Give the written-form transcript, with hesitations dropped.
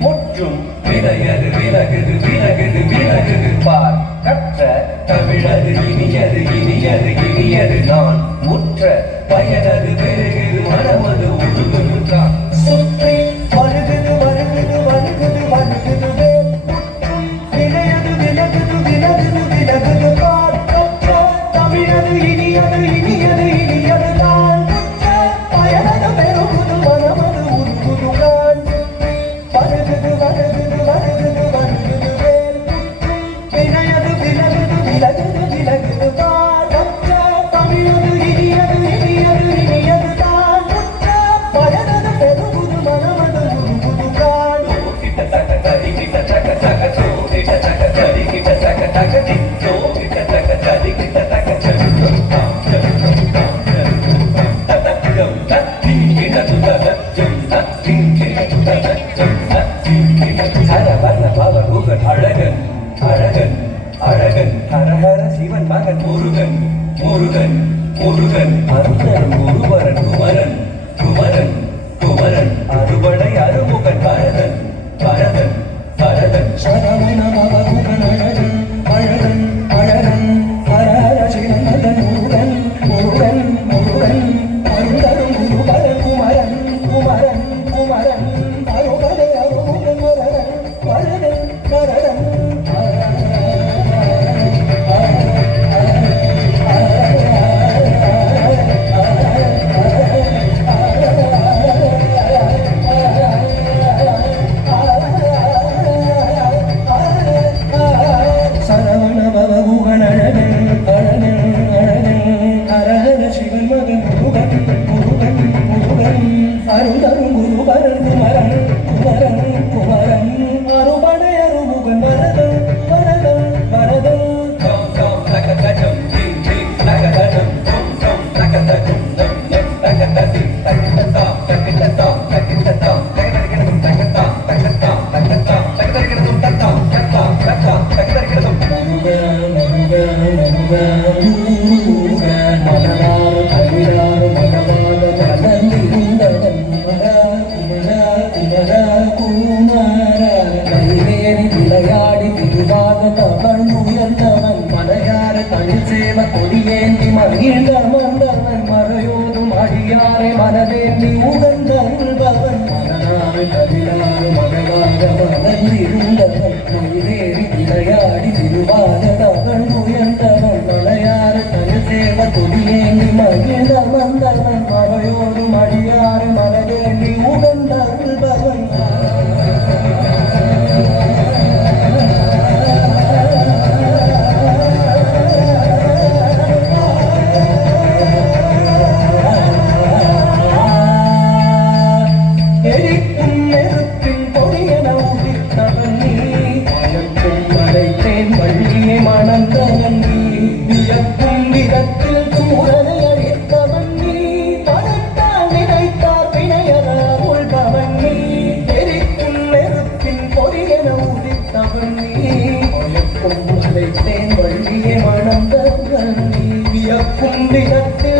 முற்றும் விலகது விலகுது விலகுது விலகுது பார் கற்ற தமிழது இனியது இனியது இனியது நான் முற்ற பயனது பெருகுது மனமது உருகுது தான் சுற்றி வருகுது வருகுது வருகுது வருகுது வேல் முற்றும் விலையது விலகுது விலகுது விலகுது பார் கற்ற தமிழது இனியது இனியது இனியது நான் முற்ற பயனது பெருகுது மனமது உருகுது தான் வருகுது வருகுது வருகுது வருகுது வேல் முற்றும் விலையது விலகுது விலகுது விலகுது பார் கற்ற தமிழது இனியது இனியது இனியது தான் முற்ற பயனது பெருகுது மனமது உருகுது தான் கிட்ட தக்க தடி கிட்ட தக்க தக்க சோ கிட்ட தக்க தடி கிட்ட தக்க தக்க தி சோ கிட்ட தக்க தடி கிட்ட தக்க சடு தாம் சடு தாம் சடு தத்தம் தத்தி கிட்ட துத ஜம் தத்தி கிட்ட துத ஜம் தத்தி கிட்ட சரவண பவ குகன் அழகன் அழகன் அழகன் ஹரஹர சிவன் மகன் முருகன் முருகன் முருகன் அருணன் குருவரன் குமரன் குமரன் குமரன் அறுபடை அறுமுகன் பரதன் பரதன் பரதன் சரவண பவ குகன் அழகன் அழகன் அழகன் ஹரஹர சிவன் மகன் முருகன் முருகன் முருகன் அருணன் குருவரன் குமரன் குமரன் குமரன் அறுபடை அறுமுகன் பரதன் பரதன் பரதன் சரவண பவகுகன் அழகன் அழகன் அழகன் ஹரஹர சிவன் மகன் முருகன் முருகன் முருகன் அருந்தரும் குருவரன் குமரன் குமரன் குமரன் அறுபடை அறுமுகன் வரதன் வரதன் வரதன் கம் கம் தக தகம் தீம் தீம் தக தகம் கம் கம் தக தகம் தம் தம் தக ததி தக தாம் தக தாம் தக தாம் தக தக தாம் தக தாம் தக தாம் தக தக தாம் தக தாம் தக தாம் தக தக முருகன் முருகன் முருகன் முருகன் மலராறு கவிராறு மகவாத மலர்ந்திருந்தவன் குமர கைவேறி விளையாடி திருவாத தவள் உயர்ந்தவன் மலையார தனி சேவ கொடியேந்தி மகிழ்ந்த மந்தவன் மறையோதும் அடியாரை மனதேந்தி உகந்தருள்பவன் மலராறு கவிராறு மகவாத மலர்ந்திருந்தவன் கைவேறி விளையாடி திருவாத தவள் உயர்ந்தவன் மலையார தனி சேவ கொடியேந்தி மகிழ்ந்த மந்தவன் மறையோதும் அடியாரை மனதேந்தி உகந்தருள்பவன் எரிக்கும் நெருப்பின் பொடியன உதித்தவன் நீ மயக்கும் மறைத்தேன் வள்ளியை மணந்தவன் நீ வியக்கும் விதத்தில் சூரனை அழித்தவன் நீ படைத்தால் நினைத்தார் வினையற உள்பவன் நீ எரிக்கும் நெருப்பின் பொடியன உதித்தவன் நீ மயக்கும் மறைத்தேன் வள்ளியை மணந்தவன் நீ வியக்கும் விதத்தில்